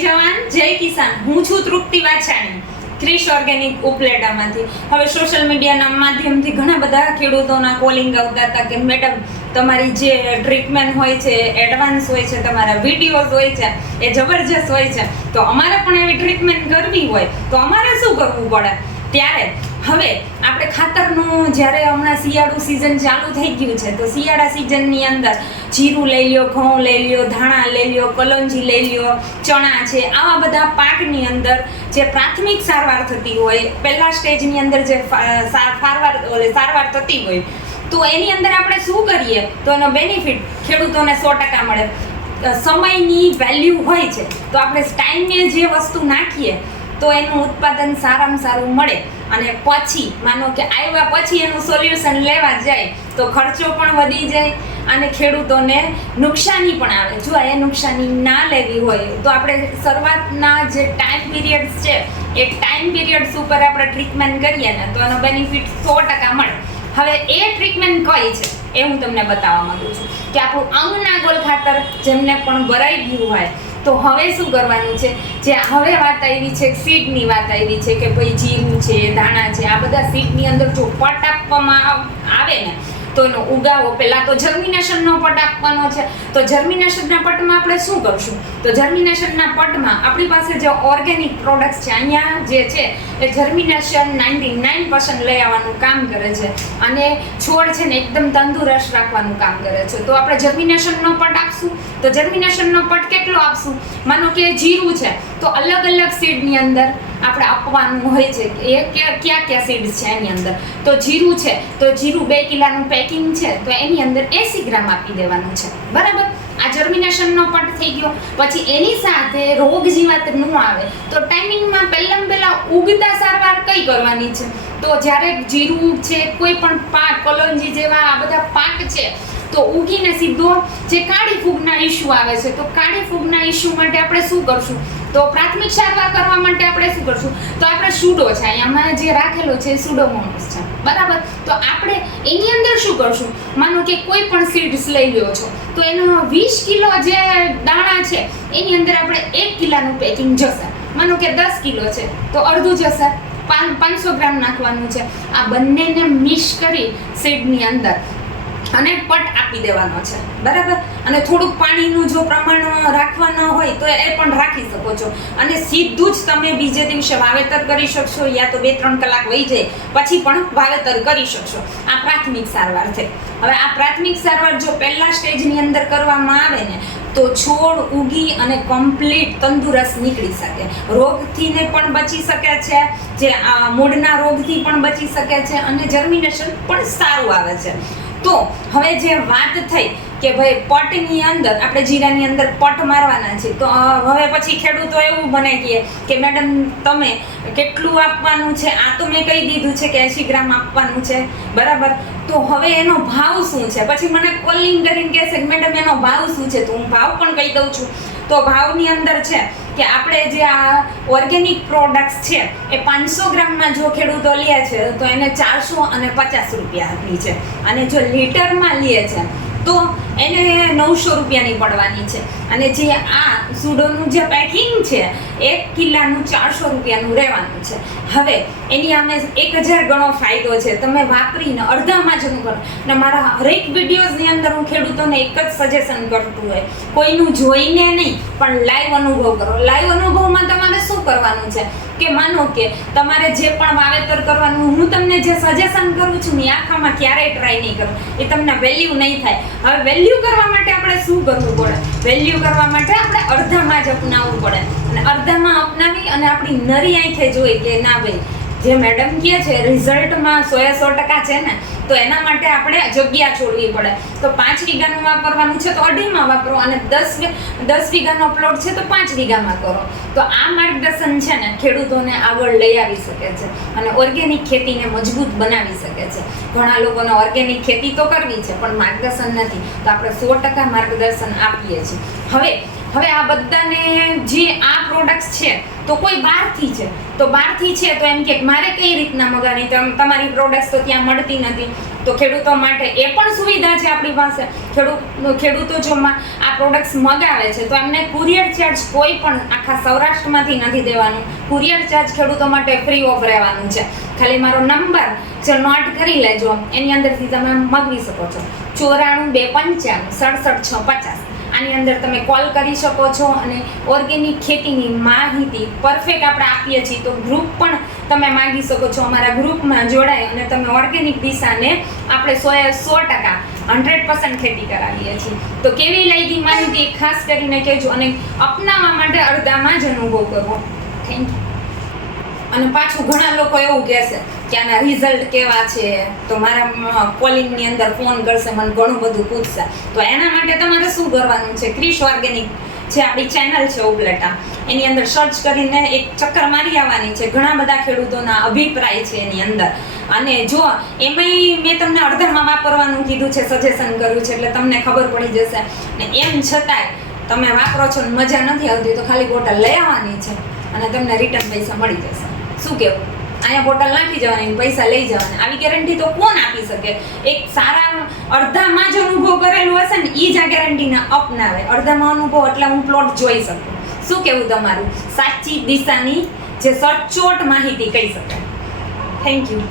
જવાન, જય કિસાન. હું છું તૃપ્તિ વાછાણી, ક્રિશ ઓર્ગેનિક ઉપલેટામાંથી. હવે સોશિયલ મીડિયાના માધ્યમથી ઘણા બધા ખેડૂતોના કોલિંગ આવતા હતા કે, મેડમ, તમારી જે ટ્રીટમેન્ટ હોય છે એડવાન્સ હોય છે, તમારા વિડીયોઝ હોય છે, એ જબરજસ્ત હોય છે. તો અમારે પણ એવી ટ્રીટમેન્ટ કરવી હોય, તો અમારે શું કરવું પડે? ત્યારે હવે આપણે ખાતરનું જ્યારે હમણાં શિયાળુ સિઝન ચાલુ થઈ ગયું છે, તો શિયાળા સિઝનની અંદર જીરું લઈ લ્યો, ઘઉં લઈ લ્યો, ધાણા લઈ લ્યો, કલંજી લઈ લ્યો, ચણા છે, આવા બધા પાકની અંદર જે પ્રાથમિક સારવાર થતી હોય, પહેલા સ્ટેજની અંદર જે સારવાર સારવાર થતી હોય, તો એની અંદર આપણે શું કરીએ? તો એનો બેનિફિટ ખેડૂતોને સો ટકા મળે. સમયની વેલ્યુ હોય છે, તો આપણે ટાઈમે જે વસ્તુ નાખીએ, તો એનું ઉત્પાદન સારામાં સારું મળે. અને પછી, માનો કે આવ્યા પછી એનું સોલ્યુશન લેવા જાય, તો ખર્ચો પણ વધી જાય અને ખેડૂતોને નુકસાની પણ આવે. જો એ નુકસાની ના લેવી હોય, તો આપણે શરૂઆતના જે ટાઈમ પીરિયડ્સ છે, એ ટાઈમ પીરિયડ્સ ઉપર આપણે ટ્રીટમેન્ટ કરીએ ને, તો એનો બેનિફિટ સો ટકા મળે. હવે એ ટ્રીટમેન્ટ કઈ છે, એ હું તમને બતાવવા માંગુ છું કે આપણું અંગના ગોલ ખાતર જેમને પણ ભરાઈ ગયું હોય, તો હવે શું કરવાનું છે? જે હવે વાત આવી છે સીડની વાત આવી છે કે ભાઈ જીરું છે, ધાણા છે, આ બધા સીડની અંદર જો પટ આપવામાં આવે ને તો ઉગાવો. પહેલાં તો જર્મિનેશનનો પટ આપવાનો છે. તો જર્મિનેશનના પટમાં આપણે શું કરશું? તો જર્મિનેશનના પટમાં આપણી પાસે જે ઓર્ગેનિક પ્રોડક્ટ્સ છે, અહીંયા જે છે, એ જર્મિનેશન નાઇન્ટી નાઇન પર્સન્ટ લઈ આવવાનું કામ કરે છે. અને છોડ છે ને એકદમ તંદુરસ્ત રાખવાનું કામ કરે છે. તો આપણે જર્મિનેશનનો પટ આપશું. તો જર્મિનેશનનો પટ કેટલો આપશું? માનો કે જીરું છે. તો અલગ અલગ સીડની અંદર આપણે આપવાનું હોય છે કે એ ક્યાં ક્યાં ક્યાં સીડ્સ છે એની અંદર? તો જીરું છે, તો જીરું બે કિલાનું પેકિંગ છે, તો એની અંદર એસી ગ્રામ આપી દેવાનું છે. બરાબર? આ જર્મિનેશનનો પટ થઈ ગયો. પછી એની સાથે રોગ જીવાત ન આવે. તો ટાઈમિંગમાં પહેલાં પહેલાં ઉગતા સારવાર કઈ કરવાની છે? તો જ્યારે જીરું છે, કોઈ પણ પાક, કલોંજી જેવા આ બધા પાક છે, તો ઉગીને સીધો જે કાળી ફૂગના ઇસ્યુ આવે છે, તો કાળી ફૂગના ઇસ્યુ માટે આપણે શું કરશું? તો પ્રાથમિક સારવાર કરવા માટે આપણે શું કરશું? તો આપણે સુડો છે અહીંયામાં જે રાખેલો છે સુડોમોનસ છે. બરાબર? તો આપણે એની અંદર શું કરશું? માનો કે કોઈ પણ સીડ્સ લઈ લ્યો છો, તો એનો વીસ કિલો જે દાણા છે, એની અંદર આપણે એક કિલાનું પેકિંગ જશે. માનો કે દસ કિલો છે, તો અડધું જશે. પાંચસો ગ્રામ નાખવાનું છે. આ બંનેને મિક્સ કરી સીડની અંદર. અને પટ આપી દેવાનો છે. બરાબર? અને થોડુંક પાણીનું જો પ્રમાણ રાખવાના હોય તો એ પણ રાખી શકો છો. અને સીધું જ તમે બીજે દિવસે વાવેતર કરી શકશો યા તો બે, ત્રણ કલાક વહી જાય, પછી પણ વાવેતર કરી શકશો. આ પ્રાથમિક સારવાર છે. હવે આ પ્રાથમિક સારવાર જો પહેલા સ્ટેજની અંદર કરવામાં આવે ને, તો છોડ ઉગી અને કમ્પ્લીટ તંદુરસ્ત નીકળી શકે. રોગથી ને પણ બચી શકે છે, જે આ મૂળના રોગથી પણ બચી શકે છે, અને જર્મિનેશન પણ સારું આવે છે. તો હવે જે વાત થઈ કે ભાઈ પટની અંદર, આપણે જીરાની અંદર પટ મારવાના છે, તો હવે પછી ખેડૂતો એવું બનાવીએ કે મેડમ, તમે કેટલું આપવાનું છે? આ તો મેં કહી દીધું છે કે એંશી ગ્રામ આપવાનું છે. બરાબર? તો હવે એનો ભાવ શું છે? પછી મને કોલિંગ કરીને કહેશે કે મેડમ, એનો ભાવ શું છે? તો હું ભાવ પણ કહી દઉં છું. તો ભાવની અંદર છે કે આપણે જે આ ઓર્ગેનિક પ્રોડક્ટ્સ છે, એ પાંચસો ગ્રામમાં જો ખેડૂતો લે છે, તો એને ચારસો અને પચાસ રૂપિયા આપી છે. અને જો લીટરમાં લે છે તો એને નવસો રૂપિયાની પડવાની છે. અને જે આ સુડોનું જે પેકિંગ છે, એક કિલ્લાનું ચારસો રૂપિયાનું રહેવાનું છે. હવે એની અમે એક હજાર ગણો ફાયદો છે. તમે વાપરીને અડધામાં જ કરો અને મારા હરેક વિડીયોઝની અંદર હું ખેડૂતોને એક જ સજેશન કરતું હોય. કોઈનું જોઈને નહીં, પણ લાઈવ અનુભવ કરો. લાઈવ અનુભવમાં તમારે શું કરવાનું છે? કે માનો કે તમારે જે પણ વાવેતર કરવાનું, હું તમને જે સજેશન કરું છું ને આખામાં ક્યારેય ટ્રાય નહીં કરું. એ તમને વેલ્યુ નહીં થાય. હવે વેલ્યુ કરવા માટે આપણે શું કરવું પડે? વેલ્યુ કરવા માટે આપણે અડધામાં જ અપનાવવું પડે. અને અડધામાં અપનાવી અને આપણી નરી આંખે જોઈ કે ના ભાઈ જે મેડમ કહે છે રિઝલ્ટમાં સો એ સો ટકા છે ને, તો એના માટે આપણે જગ્યા છોડવી પડે. તો પાંચ વીઘાનું વાપરવાનું છે, તો અઢીમાં વાપરો અને દસ દસ વીઘાનો પ્લોટ છે, તો પાંચ વીઘામાં કરો. તો આ માર્ગદર્શન છે ને, ખેડૂતોને આગળ લઈ આવી શકે છે અને ઓર્ગેનિક ખેતીને મજબૂત બનાવી શકે છે. ઘણા લોકોને ઓર્ગેનિક ખેતી તો કરવી છે, પણ માર્ગદર્શન નથી. તો આપણે સો ટકા માર્ગદર્શન આપીએ છીએ. હવે હવે આ બધાને જે આ પ્રોડક્ટ્સ છે, તો કોઈ બહારથી છે. તો બહારથી છે તો એમ કે મારે કઈ રીતના મગાવી તમ તમારી પ્રોડક્ટ્સ તો ત્યાં મળતી નથી. તો ખેડૂતો માટે એ પણ સુવિધા છે આપણી પાસે. ખેડૂત, ખેડૂતો જો આ પ્રોડક્ટ્સ મગાવે છે, તો એમને કુરિયર ચાર્જ કોઈ પણ આખા સૌરાષ્ટ્રમાંથી નથી દેવાનું. કુરિયર ચાર્જ ખેડૂતો માટે ફ્રી ઓફ રહેવાનું છે. ખાલી મારો નંબર જે નોટ કરી લેજો. એની અંદરથી તમે મગવી શકો છો. ચોરાણું બે પંચાણું સડસઠ, છ પચાસ. આની અંદર તમે કોલ કરી શકો છો અને ઓર્ગેનિક ખેતીની માહિતી પરફેક્ટ આપણે આપીએ છીએ. તો ગ્રુપ પણ તમે માગી શકો છો. અમારા ગ્રુપમાં જોડાય અને તમે ઓર્ગેનિક દિશાને આપણે સો સો ટકા હંડ્રેડ પર્સન્ટ ખેતી કરાવીએ છીએ. તો કેવી લાગી માહિતી? ખાસ કરીને કહેજો અને અપનાવવા માટે અડધામાં જ અનુભવ કરવો. થેન્ક યુ અને પાછું ઘણા લોકો એવું કહેશે કે આના રિઝલ્ટ કેવા છે? તો મારા કોલિંગની અંદર ફોન કરશે, મને ઘણું બધું પૂછશે. તો એના માટે તમારે શું કરવાનું છે? ક્રિશ ઓર્ગેનિક જે આપણી ચેનલ છે ઉપલેટા. એની અંદર સર્ચ કરીને એક ચક્કર મારી આવવાની છે. ઘણા બધા ખેડૂતોના અભિપ્રાય છે એની અંદર. અને જો એમાંય મેં તમને અડધામાં વાપરવાનું કીધું છે સજેશન કર્યું છે, એટલે તમને ખબર પડી જશે. ને એમ છતાંય તમે વાપરો છો ને મજા નથી આવતી, તો ખાલી બોટલ લઈ આવવાની છે અને તમને રિટર્ન પૈસા મળી જશે. શું કેવું? અહીંયા બોટલ નાખી જવાની પૈસા લઈ જવાના. આવી ગેરંટી તો કોણ આપી શકે? એક સારા અડધામાં જ અનુભવ કરેલો હશે ને એ જ આ ગેરંટીના અપનાવે. અડધામાં અનુભવ એટલે હું પ્લોટ જોઈ શકું. શું કેવું તમારું? સાચી દિશાની જે સચોટ માહિતી કહી શકાય. Thank you